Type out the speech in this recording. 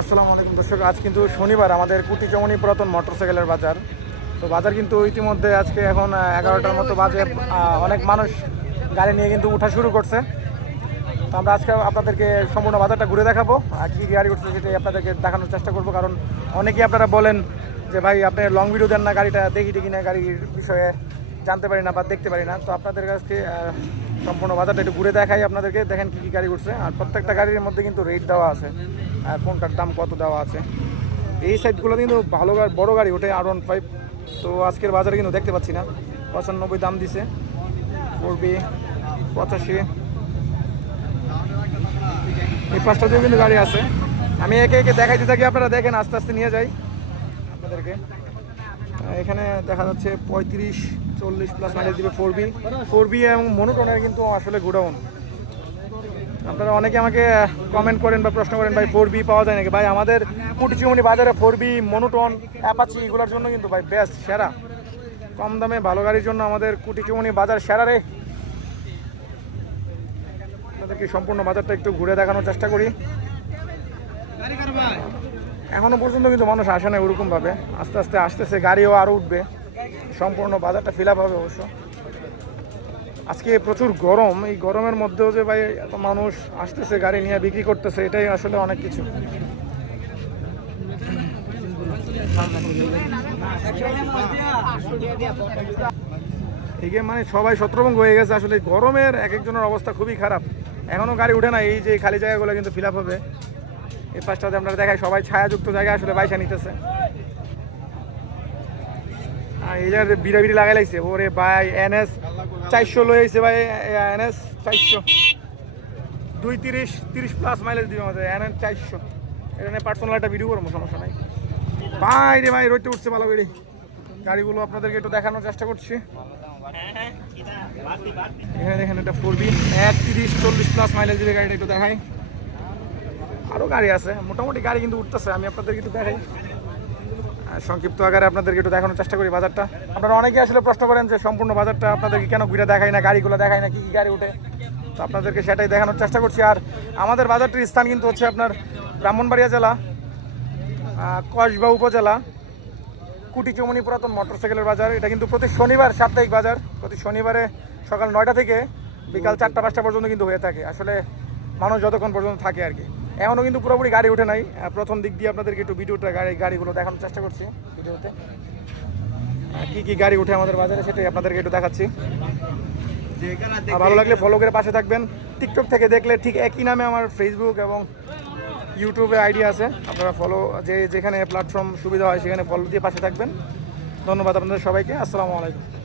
আসসালামু আলাইকুম দর্শক, আজ কিন্তু শনিবার আমাদের কুটিচমনি পুরাতন মোটরসাইকেলের বাজার। তো বাজার কিন্তু ইতিমধ্যে আজকে এখন 11টার মতো বাজে। অনেক মানুষ গাড়ি নিয়ে কিন্তু উঠা শুরু করছে। তো আমরা আজকে আপনাদেরকে সম্পূর্ণ বাজারটা ঘুরে দেখাবো আর কী কী গাড়ি উঠছে সেটাই আপনাদেরকে দেখানোর চেষ্টা করবো। কারণ অনেকেই আপনারা বলেন যে ভাই আপনি লং ভিডিও দেন না, গাড়িটা দেখি টেকি না, গাড়ির বিষয়ে জানতে পারি না বা দেখতে পারি না। তো আপনাদের কাছে সম্পূর্ণ বাজারটা একটু ঘুরে দেখাই আপনাদেরকে, দেখেন কী কী গাড়ি উঠছে। আর প্রত্যেকটা গাড়ির মধ্যে কিন্তু রেট দেওয়া আছে আর কোনটার দাম কত দেওয়া আছে। এই সাইডগুলো কিন্তু ভালো বড় গাড়ি ওঠে R15। তো আজকের বাজারে কিন্তু দেখতে পাচ্ছি না, 95 দাম দিছে, 4B 85। এই পাঁচটা দিয়ে কিন্তু গাড়ি আছে, আমি একে একে দেখাইতে থাকি, আপনারা দেখেন, আস্তে আস্তে নিয়ে যাই আপনাদেরকে। এখানে দেখা যাচ্ছে 35-40 প্লাস মাইলেজ দিবে 4B এবং মনোটনের কিন্তু আসলে গোডাউন। আপনারা অনেকে আমাকে কমেন্ট করেন বা প্রশ্ন করেন ভাই 4B পাওয়া যায় নাকি। ভাই আমাদের কুটিচমনি বাজারে 4B মনোটন অ্যাপাচি এগুলোর জন্য কিন্তু ভাই বেস্ট, সেরা, কম দামে ভালো গাড়ির জন্য আমাদের কুটিচমনি বাজার সেরা রে। আপনাদেরকে সম্পূর্ণ বাজারটা একটু ঘুরে দেখানোর চেষ্টা করি। এখনো পর্যন্ত কিন্তু মানুষ আসে না ওরকমভাবে, আস্তে আস্তে আসতেছে, গাড়িও আরও উঠবে, সম্পূর্ণ বাজারটা ফিল আপ হবে অবশ্য। আজকে প্রচুর গরম, এই গরমের মধ্যেও যে ভাই এত মানুষ আসতেছে গাড়ি নিয়ে বিক্রি করতেছে, এটাই আসলে অনেক কিছু। এই মানে সবাই ছত্রভঙ্গ হয়ে গেছে আসলে, গরমের এক একজনের অবস্থা খুবই খারাপ। এখনও গাড়ি উঠে না, এই যে খালি জায়গাগুলো কিন্তু ফিল আপ হবে। এই পাশটাতে আপনারা দেখায় সবাই ছায়াযুক্ত জায়গায় আসলে বাইসা নিতেছে। এই জায়গায় বিড়াবিড়ি লাগাই লাগছে, ওরে ভাই NS 400 লয়ে আইছে ভাই, NS 400 230 প্লাস মাইলেজ দিবে আমাদের NS 400। এটা নিয়ে পার্সোনাল একটা ভিডিও করবো, সমস্যা নাই ভাই। রে ভাই রোডটা উঠছে ভালো গাড়ি, গাড়িগুলো আপনাদেরকে একটু দেখানোর চেষ্টা করছি। এখানে দেখেন একটা 4B 30-40 প্লাস মাইলেজ দিবে গাড়িটা, একটু দেখাই। আরও গাড়ি আছে, মোটামুটি গাড়ি কিন্তু উঠতেছে, আমি আপনাদেরকে একটু দেখাই সংক্ষিপ্ত আকারে, আপনাদেরকে একটু দেখানোর চেষ্টা করি বাজারটা। আপনারা অনেকে আসলে প্রশ্ন করেন যে সম্পূর্ণ বাজারটা আপনাদেরকে কেন ঘুরে দেখাই না, গাড়িগুলো দেখাই না, কী কী গাড়ি উঠে। তো আপনাদেরকে সেটাই দেখানোর চেষ্টা করছি। আর আমাদের বাজারটির স্থান কিন্তু হচ্ছে আপনার ব্রাহ্মণবাড়িয়া জেলা, কসবা উপজেলা, কুটিচমনি পুরাতন মোটরসাইকেলের বাজার। এটা কিন্তু প্রতি শনিবার সাপ্তাহিক বাজার, প্রতি শনিবারে সকাল 9টা থেকে বিকাল 4টা-5টা পর্যন্ত কিন্তু হয়ে থাকে। আসলে মানুষ যতক্ষণ পর্যন্ত থাকে আর কি। এখনও কিন্তু পুরোপুরি গাড়ি উঠে নাই, প্রথম দিক দিয়ে আপনাদেরকে একটু ভিডিওটা গাড়িগুলো দেখানোর চেষ্টা করছি। ভিডিওতে কী কী গাড়ি উঠে আমাদের বাজারে সেটাই আপনাদেরকে একটু দেখাচ্ছি। ভালো লাগলে ফলো করে পাশে থাকবেন। টিকটক থেকে দেখলে ঠিক একই নামে আমার ফেসবুক এবং ইউটিউবে আইডি আছে, আপনারা ফলো, যেখানে প্ল্যাটফর্ম সুবিধা হয় সেখানে ফলো দিয়ে পাশে থাকবেন। ধন্যবাদ আপনাদের সবাইকে, আসসালামু আলাইকুম।